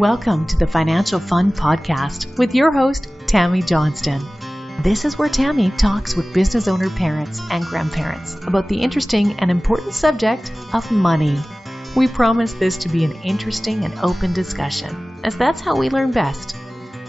Welcome to the Financial Fun Podcast with your host, Tammy Johnston. This is where Tammy talks with business owner parents and grandparents about the interesting and important subject of money. We promise this to be an interesting and open discussion, as that's how we learn best.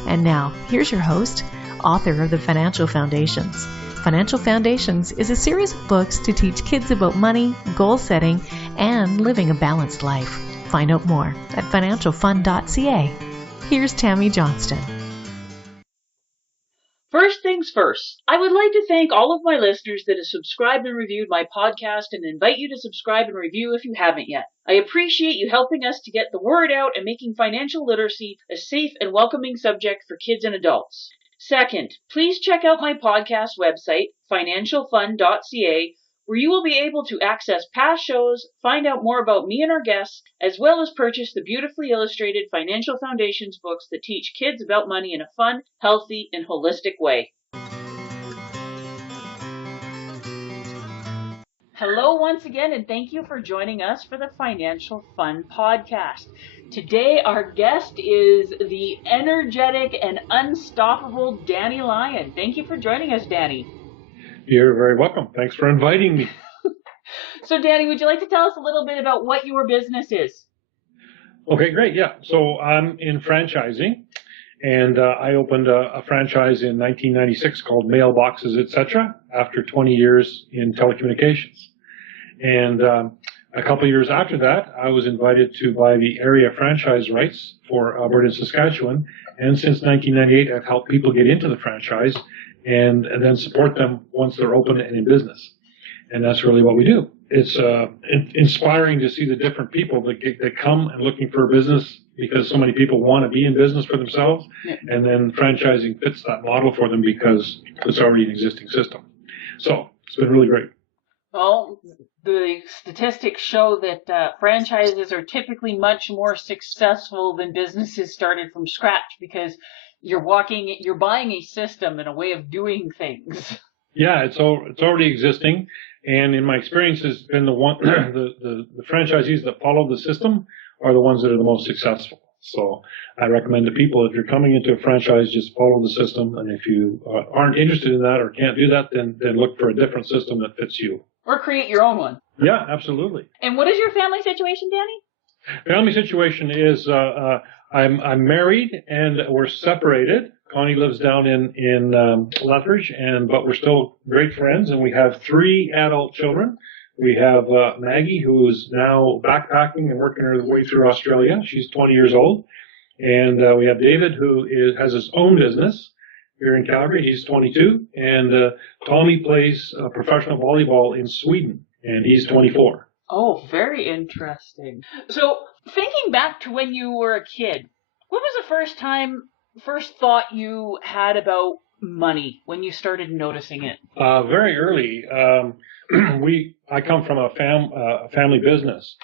And now, here's your host, author of the Financial Foundations. Financial Foundations is a series of books to teach kids about money, goal setting, and living a balanced life. Find out more at financialfun.ca. Here's Tammy Johnston. First things first, I would like to thank all of my listeners that have subscribed and reviewed my podcast and invite you to subscribe and review if you haven't yet. I appreciate you helping us to get the word out and making financial literacy a safe and welcoming subject for kids and adults. Second, please check out my podcast website, financialfun.ca, where you will be able to access past shows, find out more about me and our guests, as well as purchase the beautifully illustrated Financial Foundations books that teach kids about money in a fun, healthy, and holistic way. Hello once again, and thank you for joining us for the Financial Fun Podcast. Today, our guest is the energetic and unstoppable Danny Lyon. Thank you for joining us, Danny. You're very welcome. Thanks for inviting me. So, Danny, would you like to tell us a little bit about what your business is? Okay, great. Yeah. So I'm in franchising, and I opened a franchise in 1996 called Mailboxes, Etc. after 20 years in telecommunications. And a couple of years after that, I was invited to buy the area franchise rights for Alberta and Saskatchewan. And since 1998, I've helped people get into the franchise and then support them once they're open and in business. And that's really what we do. It's inspiring to see the different people that come and looking for a business because so many people want to be in business for themselves. Yeah. And then franchising fits that model for them because it's already an existing system. So it's been really great. Well, the statistics show that franchises are typically much more successful than businesses started from scratch because you're buying a system and a way of doing things. Yeah, it's already existing, and in my experience, has been the franchisees that follow the system are the ones that are the most successful. So I recommend to people, if you're coming into a franchise, just follow the system, and if you aren't interested in that or can't do that, then look for a different system that fits you. Or create your own one. Yeah, absolutely. And what is your family situation, Danny? Family situation is I'm married and we're separated. Connie lives down in Lethbridge, but we're still great friends, and we have 3 adult children. We have Maggie, who is now backpacking and working her way through Australia. She's 20 years old. And we have David, who has his own business here in Calgary. He's 22. And Tommy plays professional volleyball in Sweden, and he's 24. Oh, very interesting. So, thinking back to when you were a kid, what was the first thought you had about money when you started noticing it? Very early. I come from a family business,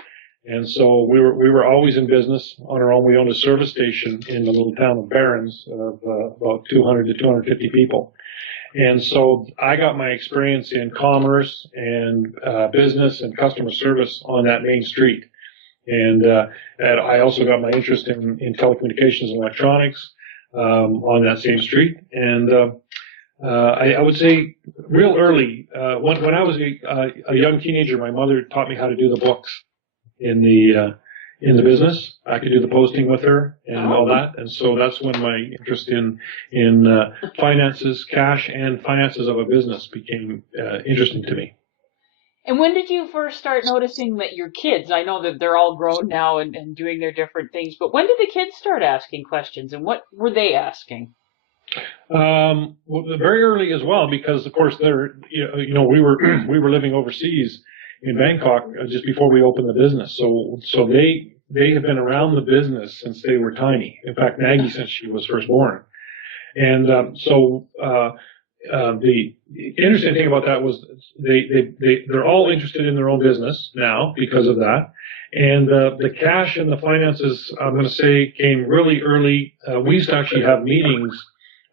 and so we were always in business on our own. We owned a service station in the little town of Barons of about 200 to 250 people. And so I got my experience in commerce and business and customer service on that main street. And I also got my interest in telecommunications and electronics on that same street. And I would say real early, when I was a young teenager, my mother taught me how to do the books in the business. I could do the posting with her and all that. And so that's when my interest in finances, cash and finances of a business became interesting to me. And when did you first start noticing that your kids, I know that they're all grown now and doing their different things, but when did the kids start asking questions, and what were they asking? Well, very early as well, because of course we were living overseas in Bangkok just before we opened the business. So they have been around the business since they were tiny. In fact, Maggie since she was first born. And the interesting thing about that was they're all interested in their own business now because of that. And the cash and the finances, I'm going to say, came really early. We used to actually have meetings,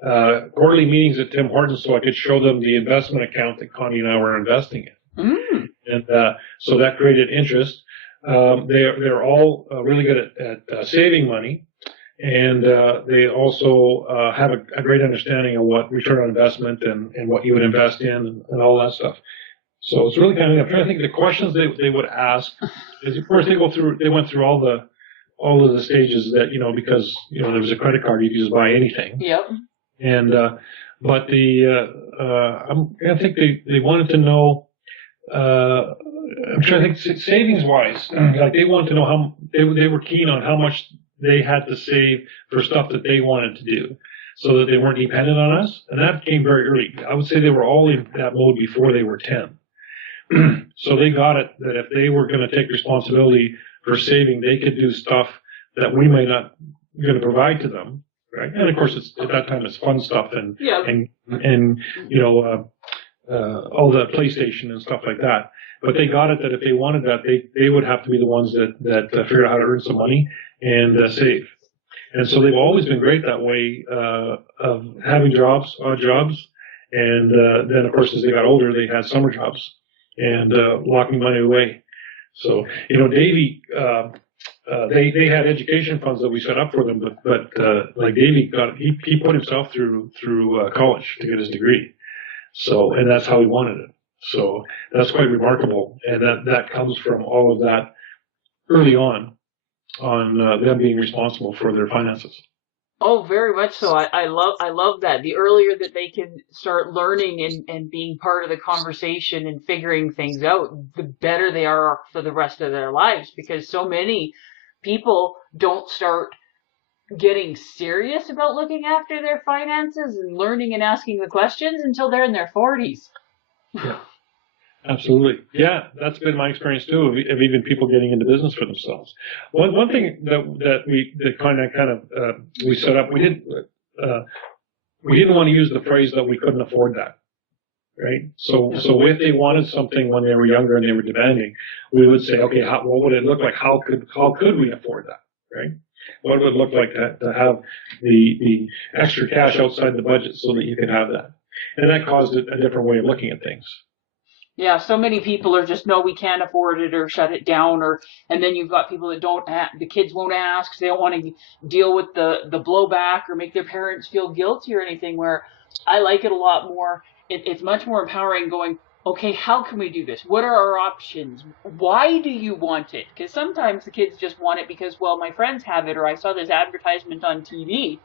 quarterly meetings at Tim Hortons, so I could show them the investment account that Connie and I were investing in. Mm. And so that created interest. They're all really good at saving money. And they also have a great understanding of what return on investment and what you would invest in and all that stuff. So it's really kind of, I'm trying to think of the questions they would ask. Is of course they went through all of the stages that, because, there was a credit card, you could just buy anything. Yep. And, but I think they wanted to know, I'm trying to think savings wise, like they wanted to know how, they were keen on how much they had to save for stuff that they wanted to do so that they weren't dependent on us. And that came very early. I would say they were all in that mode before they were 10. So they got it that if they were going to take responsibility for saving, they could do stuff that we might not going to provide to them, right? And of course, at that time it's fun stuff and all the PlayStation and stuff like that. But they got it that if they wanted that, they would have to be the ones that figured out how to earn some money and save. And so they've always been great that way of having jobs, odd jobs, and then of course as they got older, they had summer jobs and locking money away. So Davey, they had education funds that we set up for them, but like Davey he put himself through college to get his degree. So and that's how he wanted it. So that's quite remarkable, and that comes from all of that early on them being responsible for their finances. Oh, very much so. I love that. The earlier that they can start learning and being part of the conversation and figuring things out, the better they are for the rest of their lives, because so many people don't start getting serious about looking after their finances and learning and asking the questions until they're in their 40s. Yeah. Absolutely. Yeah, that's been my experience too, of even people getting into business for themselves. One thing that we set up, we didn't want to use the phrase that we couldn't afford that, right? So if they wanted something when they were younger and they were demanding, we would say, okay, what would it look like? How could we afford that, right? What would it look like to have the extra cash outside the budget so that you could have that? And that caused a different way of looking at things. Yeah, so many people are just, no, we can't afford it, or shut it down, and then you've got people that the kids won't ask, they don't want to deal with the blowback or make their parents feel guilty or anything, where I like it a lot more. It's much more empowering going, okay, how can we do this? What are our options? Why do you want it? Because sometimes the kids just want it because, well, my friends have it, or I saw this advertisement on TV.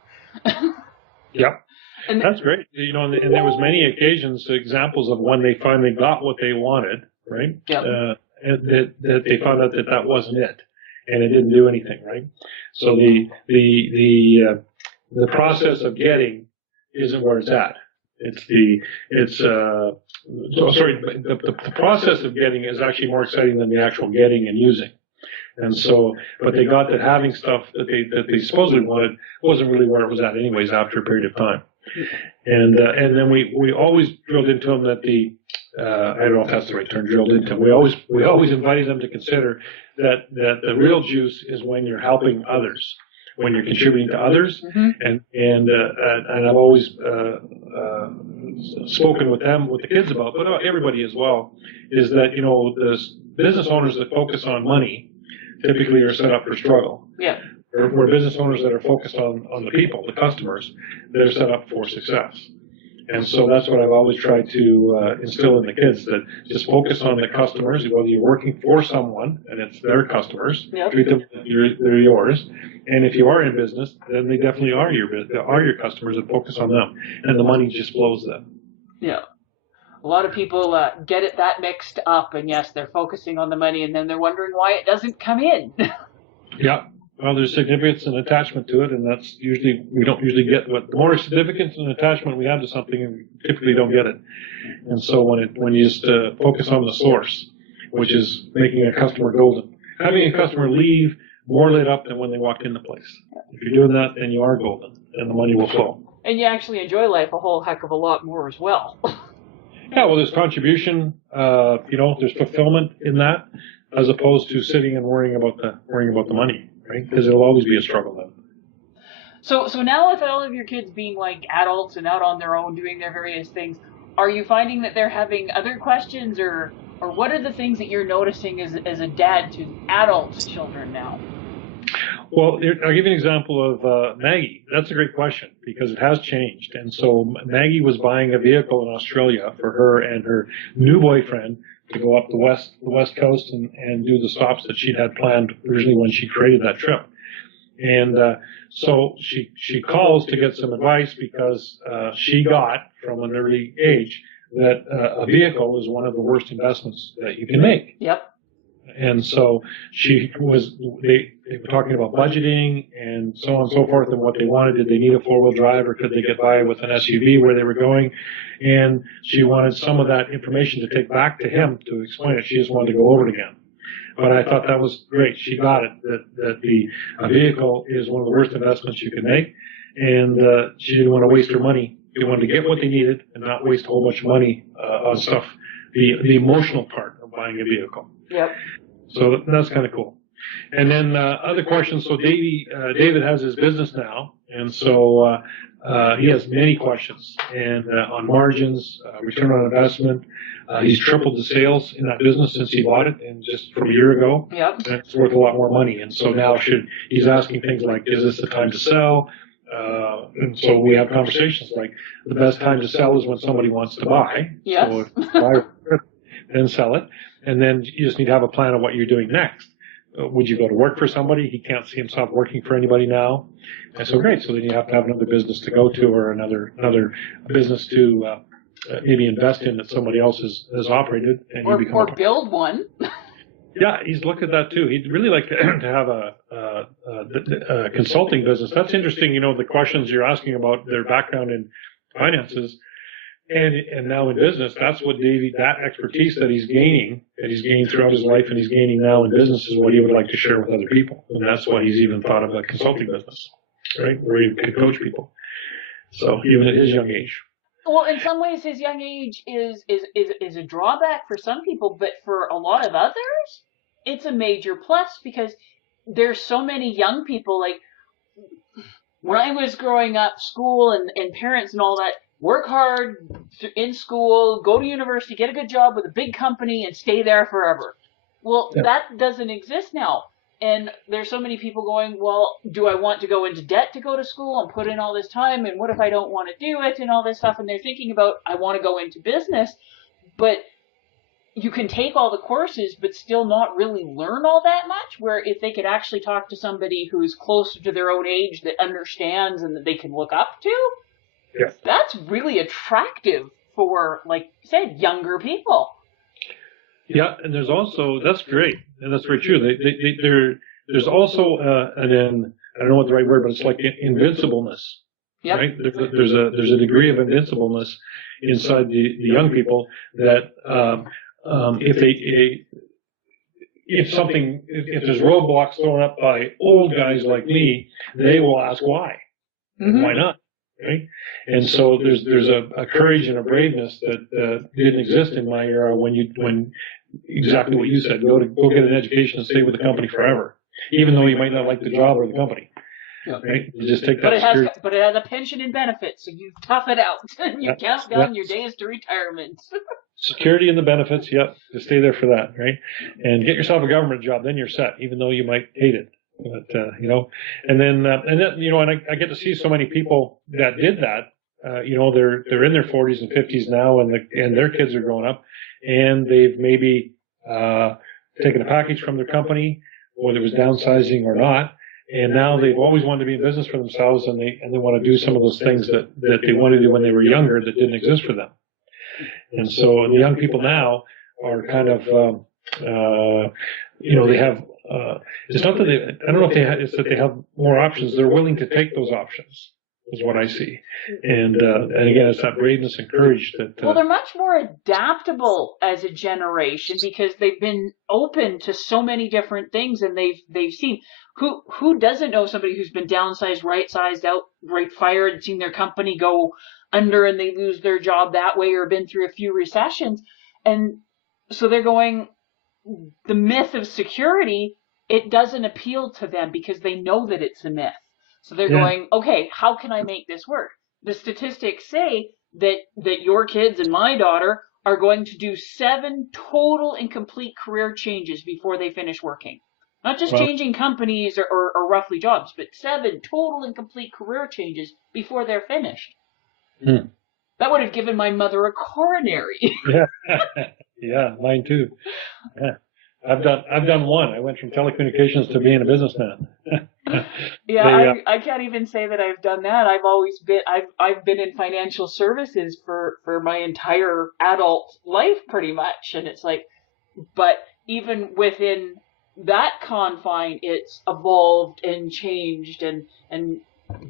Yep. And that's great. And there was many occasions, examples of when they finally got what they wanted, right? Yep. That they found out that wasn't it, and it didn't do anything, right? So the process of getting isn't where it's at. The process of getting is actually more exciting than the actual getting and using. And so, but they got that having stuff that they supposedly wanted wasn't really where it was at anyways after a period of time. And then we always drilled into them that I don't know if that's the right term, drilled into them. We always invited them to consider that the real juice is when you're helping others, when you're contributing to others. Mm-hmm. And I've always spoken with the kids about, but everybody as well, is that the business owners that focus on money typically are set up for struggle. Yeah. We're business owners that are focused on the people, the customers, that are set up for success. And so that's what I've always tried to instill in the kids, that just focus on the customers, whether you're working for someone and it's their customers, yep. Treat them like they're yours. And if you are in business, then they definitely are your customers, and focus on them. And the money just flows then. Yeah. A lot of people get it that mixed up, and yes, they're focusing on the money, and then they're wondering why it doesn't come in. Yeah. Well, there's significance and attachment to it, and that's we don't usually get the more significance and attachment we have to something, we typically don't get it. And so when you just focus on the source, which is making a customer golden, having a customer leave more lit up than when they walked in the place. If you're doing that, then you are golden, and the money will flow. And you actually enjoy life a whole heck of a lot more as well. Yeah, well, there's contribution, there's fulfillment in that, as opposed to sitting and worrying about the money. Right? Because it'll always be a struggle then. So now with all of your kids being like adults and out on their own doing their various things, are you finding that they're having other questions, or what are the things that you're noticing as a dad to adult children now? Well, I'll give you an example of Maggie. That's a great question because it has changed. And so Maggie was buying a vehicle in Australia for her and her new boyfriend to go up the west coast and do the stops that she'd had planned originally when she created that trip. And so she calls to get some advice because she got from an early age that a vehicle is one of the worst investments that you can make. Yep. And so they were talking about budgeting and so on and so forth and what they wanted. Did they need a four-wheel drive or could they get by with an SUV where they were going? And she wanted some of that information to take back to him to explain it. She just wanted to go over it again. But I thought that was great. She got it, that a vehicle is one of the worst investments you can make. And she didn't want to waste her money. She wanted to get what they needed and not waste a whole bunch of money on stuff, the emotional part of buying a vehicle. Yep. So that's kind of cool. And then other questions. So David has his business now, and so he has many questions and on margins, return on investment. He's tripled the sales in that business since he bought it, and just from a year ago. Yep. And it's worth a lot more money. And so now he's asking things like, is this the time to sell? And so we have conversations like the best time to sell is when somebody wants to buy. Yes. So if you buy, then sell it. And then you just need to have a plan of what you're doing next. Would you go to work for somebody? He can't see himself working for anybody now. And so great. So then you have to have another business to go to or another business to maybe invest in that somebody else has operated. And or build one. Yeah, he's looked at that too. He'd really like to have a consulting business. That's interesting. You know, the questions you're asking about their background in finances. And now in business, that's what that expertise that he's gained throughout his life and he's gaining now in business is what he would like to share with other people. And that's why he's even thought of a consulting business, right? Where he could coach people. So even at his young age. Well, in some ways, his young age is a drawback for some people, but for a lot of others, it's a major plus because there's so many young people. Like when I was growing up, school and parents and all that, work hard in school, go to university, get a good job with a big company, and stay there forever. Well, that doesn't exist now. And there's so many people going, well, do I want to go into debt to go to school and put in all this time? And what if I don't want to do it and all this stuff? And they're thinking about, I want to go into business. But you can take all the courses, but still not really learn all that much. Where if they could actually talk to somebody who's closer to their own age that understands and that they can look up to, that's really attractive for, like you said, younger people. Yeah, and there's also, that's great, and that's very true. There's also I don't know what the right word, but it's like invincibleness, right? There's a degree of invincibleness inside the young people that if there's roadblocks thrown up by old guys like me, they will ask why, and why not. Right? And so there's a courage and a braveness that didn't exist in my era when exactly what you said, go get an education and stay with the company forever, even though you might not like the job or the company. Right? You just take that. But it has a pension and benefits, so you tough it out and you count down your days to retirement. Security and the benefits, to stay there for that, right? And get yourself a government job, then you're set, even though you might hate it. But and I get to see so many people that did that. They're in their 40s and 50s now, and their kids are growing up, and they've maybe taken a package from their company, whether it was downsizing or not, and now they've always wanted to be in business for themselves, and they want to do some of those things that they wanted to do when they were younger that didn't exist for them. And so the young people now are kind of they have. It's not that I don't know if it's that they have more options. They're willing to take those options, is what I see. And again, it's that braveness and courage that. Well, they're much more adaptable as a generation because they've been open to so many different things, and they've seen who doesn't know somebody who's been downsized, right-sized, outright fired, seen their company go under, and they lose their job that way, or been through a few recessions, and so they're going. The myth of security, it doesn't appeal to them because they know that it's a myth. So they're going, okay, how can I make this work? The statistics say that your kids and my daughter are going to do 7 total and complete career changes before they finish working. Not just changing companies or roughly jobs, but 7 total and complete career changes before they're finished. That would have given my mother a coronary. Yeah, yeah, mine too. Yeah. I've done one. I went from telecommunications to being a businessman. I can't even say that I've done that. I've been in financial services for my entire adult life pretty much, and it's like, but even within that confine, it's evolved and changed and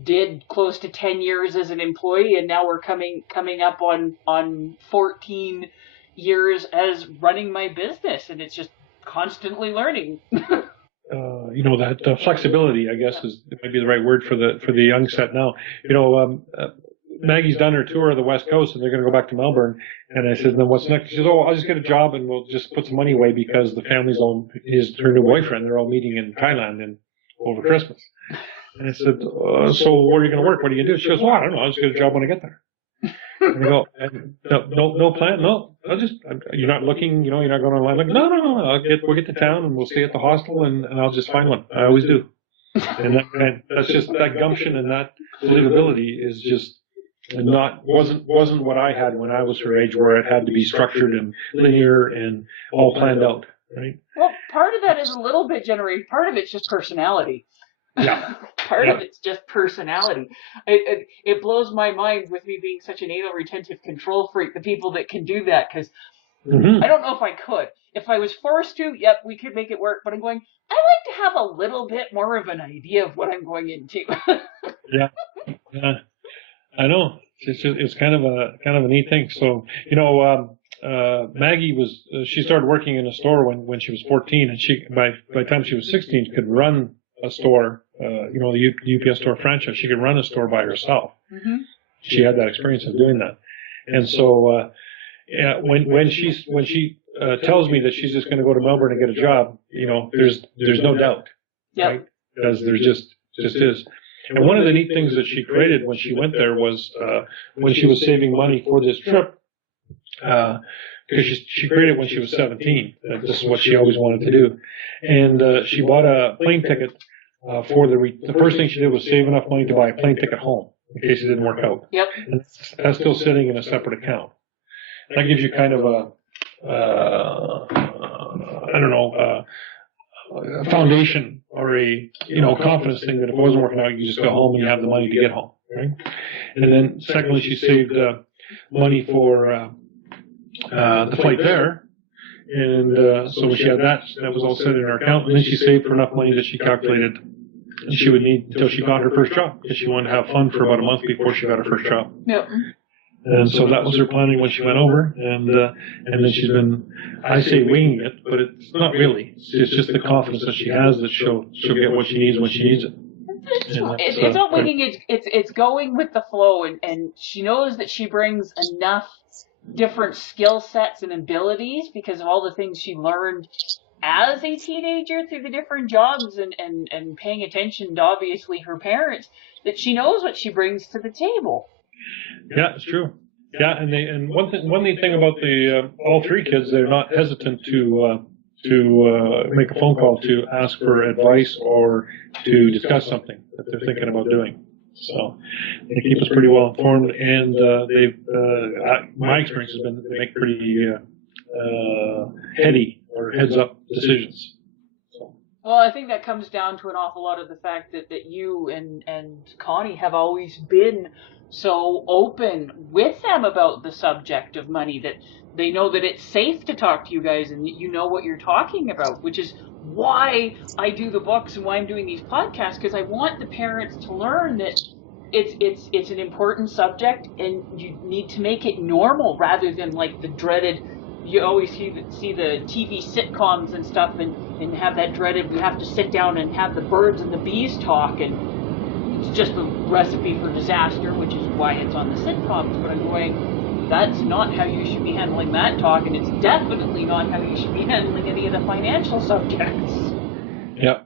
did close to 10 years as an employee, and now we're coming up on 14 years as running my business, and it's just constantly learning. That flexibility, I guess, is maybe the right word for the young set now. Maggie's done her tour of the West Coast, and they're going to go back to Melbourne. And I said, "Then what's next?" She says, "Oh, I'll just get a job, and we'll just put some money away because the family's all her new boyfriend. They're all meeting in Thailand over Christmas." And I said, "So where are you going to work? What are you going to do?" She goes, "Well, I don't know. I'll just get a job when I get there." And I go, "No plan? No. You're not looking. You're not going online. Like, no. We'll get to town, and we'll stay at the hostel, and I'll just find one. I always do." And that's just that gumption and that believability is just wasn't what I had when I was her age, where it had to be structured and linear and all planned out, right? Well, part of that is a little bit generated. Part of it's just personality. Yeah. Part of it's just personality. It blows my mind with me being such an anal retentive control freak, the people that can do that, because I don't know if I could. If I was forced to, yep, we could make it work, but I'm going, I like to have a little bit more of an idea of what I'm going into. Yeah. I know. It's kind of a neat thing. So, Maggie she started working in a store when she was 14, and she by the time she was 16 could run a store, the UPS store franchise. She could run a store by herself. Mm-hmm. She had that experience of doing that. And so, when she tells me that she's just going to go to Melbourne and get a job, there's no doubt, right? Because there just is. And one of the neat things that she created when she went there was when she was saving money for this trip, because she created it when she was 17. This is what she always wanted to do. And she bought a plane ticket for the first thing she did was save enough money to buy a plane ticket home in case it didn't work out. Yep. And that's still sitting in a separate account. That gives you kind of a foundation or a confidence thing that if it wasn't working out, you just go home and you have the money to get home, right? And then secondly, she saved money for the flight there, and so when she had that was all set in her account. And then she saved for enough money that she calculated she would need until she got her first job, because she wanted to have fun for about a month before she got her first job. Yep. And so that was her planning when she went over, and then she's been, I say winging it, but it's not really. It's just the confidence that she has that she'll get what she needs when she needs it. It's not winging. It's going with the flow, and she knows that she brings enough different skill sets and abilities because of all the things she learned as a teenager through the different jobs and paying attention to obviously her parents, that she knows what she brings to the table. Yeah, it's true. Yeah, and one neat thing about the all three kids, they're not hesitant to make a phone call to ask for advice or to discuss something that they're thinking about doing. So they keep us pretty well informed, and my experience has been they make pretty heady or heads up decisions. So. Well, I think that comes down to an awful lot of the fact that you and Connie have always been so open with them about the subject of money, that they know that it's safe to talk to you guys and that you know what you're talking about, which is why I do the books and why I'm doing these podcasts, because I want the parents to learn that it's an important subject and you need to make it normal rather than like the dreaded, you always see the TV sitcoms and stuff and have that dreaded, we have to sit down and have the birds and the bees talk, and it's just a recipe for disaster, which is why it's on the sitcoms. But I'm going, that's not how you should be handling that talk, and it's definitely not how you should be handling any of the financial subjects. Yeah,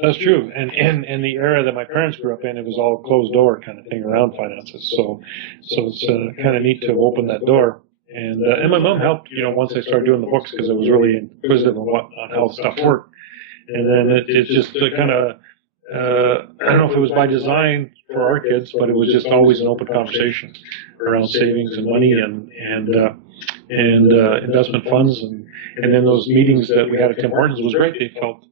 that's true. And in the era that my parents grew up in, it was all closed door kind of thing around finances. So it's kind of neat to open that door. And my mom helped, once I started doing the books, because I was really inquisitive on how stuff worked. And then it's just kind of, I don't know if it was by design for our kids, but it was just always an open conversation around savings and money and investment funds. And then those meetings that we had at Tim Hortons was great. They felt,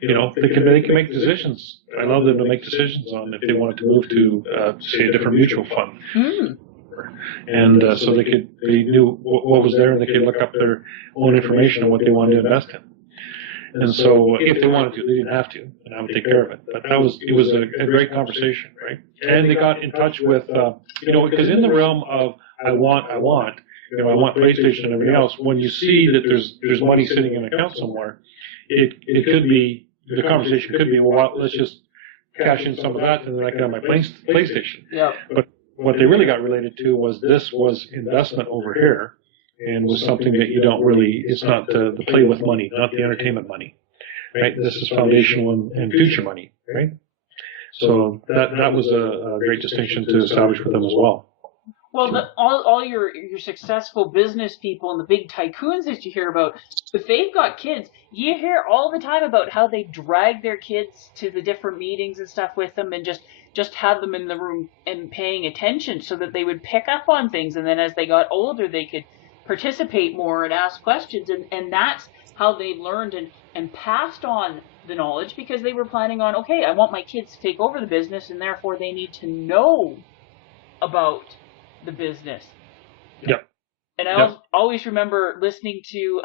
they can make decisions. I love them to make decisions on if they wanted to move to, say, a different mutual fund. Mm. And so they knew what was there, and they could look up their own information on what they wanted to invest in. And so if they wanted to, they didn't have to, and I would take care of it. But it was a great conversation, right? And they got in touch with, because in the realm of I want PlayStation and everything else, when you see that there's money sitting in an account somewhere, it could be, the conversation could be, well, let's just cash in some of that, and then I can have my PlayStation. Yeah. But what they really got related to was this was investment over here, and was something that you don't really, it's not the play with money, not the entertainment money, right? This is foundational and future money, right? So that was a great distinction to establish with them as well. Well, all your successful business people and the big tycoons that you hear about, if they've got kids, you hear all the time about how they drag their kids to the different meetings and stuff with them, and just have them in the room and paying attention so that they would pick up on things, and then as they got older, they could participate more and ask questions, and that's how they learned and passed on the knowledge, because they were planning on, okay, I want my kids to take over the business, and therefore they need to know about the business. Yep. And I always remember listening to,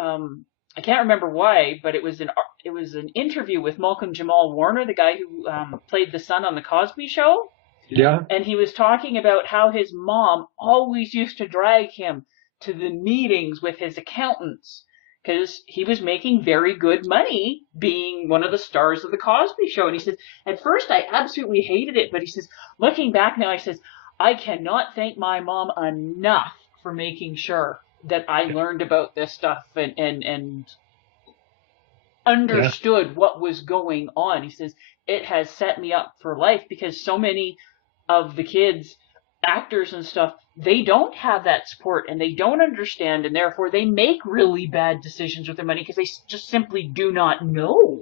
I can't remember why, but it was an interview with Malcolm Jamal Warner, the guy who played the son on the Cosby Show. Yeah. And he was talking about how his mom always used to drag him to the meetings with his accountants, because he was making very good money being one of the stars of the Cosby Show. And he says, at first I absolutely hated it, but he says, looking back now, he says, I cannot thank my mom enough for making sure that I learned about this stuff and understood what was going on. He says, it has set me up for life, because so many of the kids, actors and stuff, they don't have that support and they don't understand, and therefore they make really bad decisions with their money because they just simply do not know.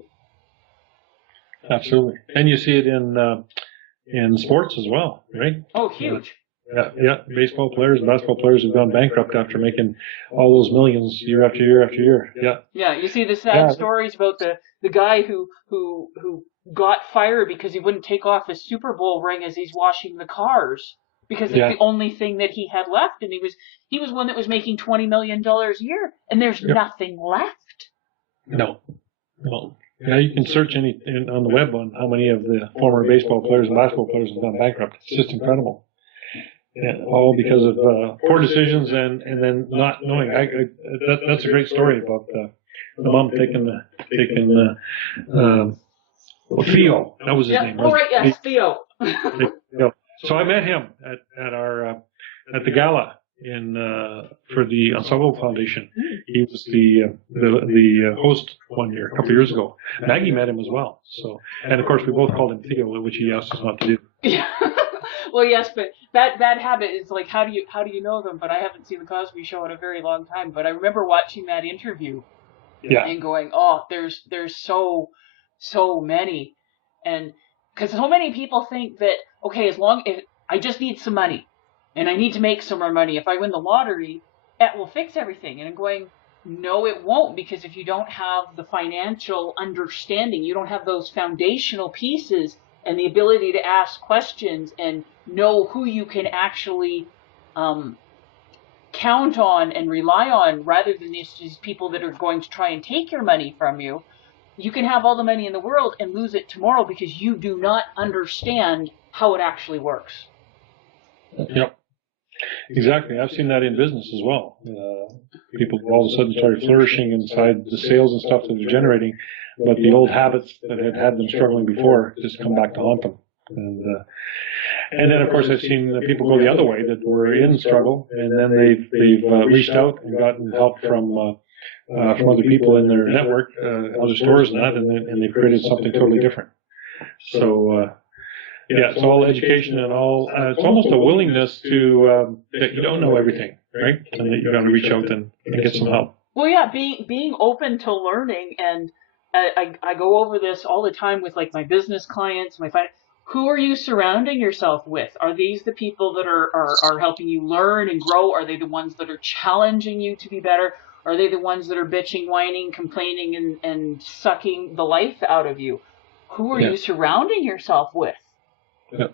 Absolutely. And you see it in sports as well, right? Oh, huge. Yeah. Baseball players and basketball players have gone bankrupt after making all those millions year after year after year. Yeah. Yeah, you see the sad stories about the guy who got fired because he wouldn't take off his Super Bowl ring as he's washing the cars, because it's the only thing that he had left, and he was one that was making $20 million a year, and there's nothing left. No. Yeah, you can search on the web on how many of the former baseball players and basketball players have gone bankrupt. It's just incredible. Yeah, all because of poor decisions and then not knowing. That's a great story about the mom taking Theo. That was his name. Oh, right, yes, Theo. So I met him at our at the gala for the Ensemble Foundation. He was the host one year, a couple of years ago. Maggie met him as well. So, and of course we both called him Theo, which he asked us not to do. Yeah. Well, yes, but that habit is like, how do you know them? But I haven't seen the Cosby Show in a very long time. But I remember watching that interview and going, oh, there's so many, and because so many people think that, okay, as long as I just need some money and I need to make some more money, if I win the lottery, that will fix everything. And I'm going, no, it won't, because if you don't have the financial understanding, you don't have those foundational pieces and the ability to ask questions and know who you can actually count on and rely on, rather than these people that are going to try and take your money from you. You can have all the money in the world and lose it tomorrow because you do not understand how it actually works. Yep. Exactly. I've seen that in business as well. People all of a sudden started flourishing inside the sales and stuff that they're generating, but the old habits that had them struggling before just come back to haunt them. And then, of course, I've seen people go the other way, that were in struggle, and then they've reached out and gotten help from other people in their network, other stores and that, and they've created something totally different. So, it's all education and all. It's almost a willingness to that you don't know everything, right? And that you got to reach out and get some help. Well, yeah, being open to learning, and I go over this all the time with like my business clients, who are you surrounding yourself with? Are these the people that are helping you learn and grow? Are they the ones that are challenging you to be better? Are they the ones that are bitching, whining, complaining, and sucking the life out of you? Who are you surrounding yourself with? Yeah.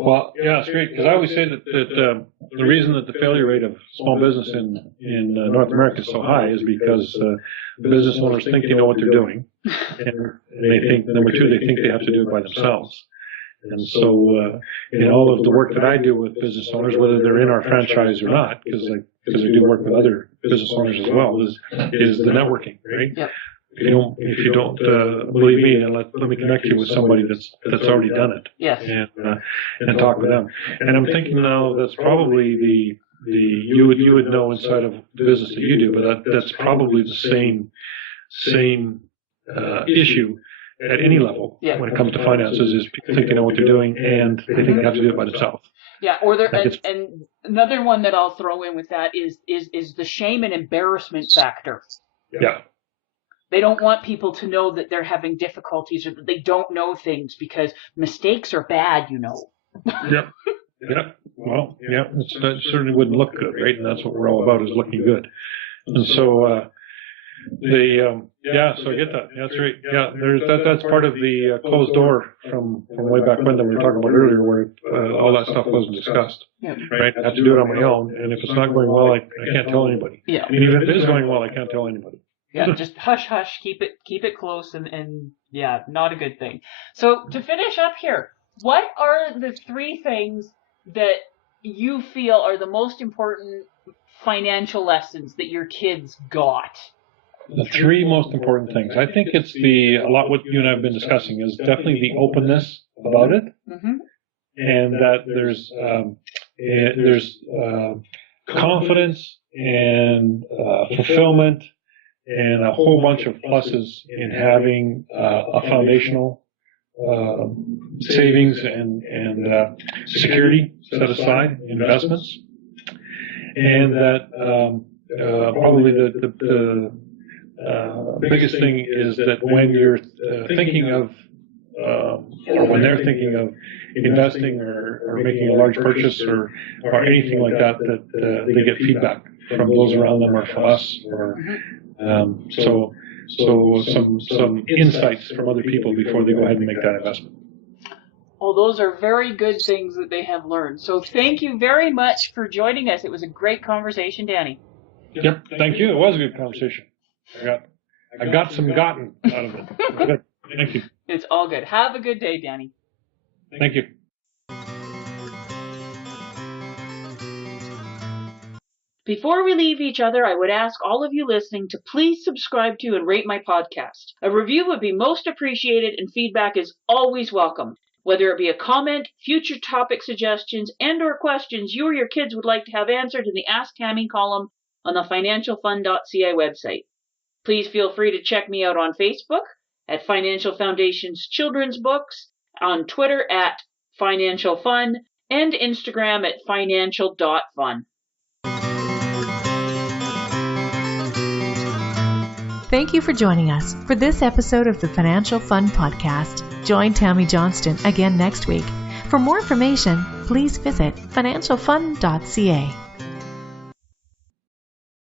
Well, yeah, it's great, because I always say that the reason that the failure rate of small business in North America is so high is because business owners think they know what they're doing, and they think, number two, they think they have to do it by themselves. And so, in all of the work that I do with business owners, whether they're in our franchise or not, because I do work with other business owners as well, is the networking, right? Yep. If you don't believe me, then let me connect you with somebody that's already done it. Yes. And talk with them. And I'm thinking now that's probably you would know inside of the business that you do, but that's probably the same issue at any level when it comes to finances, is people think they know what they're doing and they think they have to do it by themselves. Yeah, or and another one that I'll throw in with that is the shame and embarrassment factor. Yeah. They don't want people to know that they're having difficulties or that they don't know things, because mistakes are bad, you know. Yep. Yep. Well, yeah, that certainly wouldn't look good, right? And that's what we're all about, is looking good. And so, so I get that. That's right. Yeah, that's part of the closed door from way back when that we were talking about earlier, where all that stuff wasn't discussed. Yeah. Right? I have to do it on my own, and if it's not going well, I can't tell anybody. Yeah. And even if it is going well, I can't tell anybody. Yeah, just hush, hush, keep it close, and yeah, not a good thing. So to finish up here, what are the 3 things that you feel are the most important financial lessons that your kids got? The 3 most important things. I think it's a lot what you and I have been discussing is definitely the openness about it, and that there's confidence and fulfillment, and a whole bunch of pluses in having a foundational savings and security set aside, investments, and that probably the biggest thing is that when you're thinking of or when they're thinking of investing or making a large purchase or anything like that, that they get feedback from those around them or from us, or so some insights from other people before they go ahead and make that investment. Well, those are very good things that they have learned. So thank you very much for joining us. It was a great conversation, Danny. Yep, thank you. It was a good conversation. I got some gotten out of it. Thank you. It's all good. Have a good day, Danny. Thank you. Before we leave each other, I would ask all of you listening to please subscribe to and rate my podcast. A review would be most appreciated, and feedback is always welcome. Whether it be a comment, future topic suggestions, and/or questions you or your kids would like to have answered in the Ask Tammy column on the financialfund.ca website. Please feel free to check me out on Facebook at Financial Foundation's Children's Books, on Twitter at Financial Fun, and Instagram at financial.fun. Thank you for joining us for this episode of the Financial Fun Podcast. Join Tammy Johnston again next week. For more information, please visit financialfun.ca.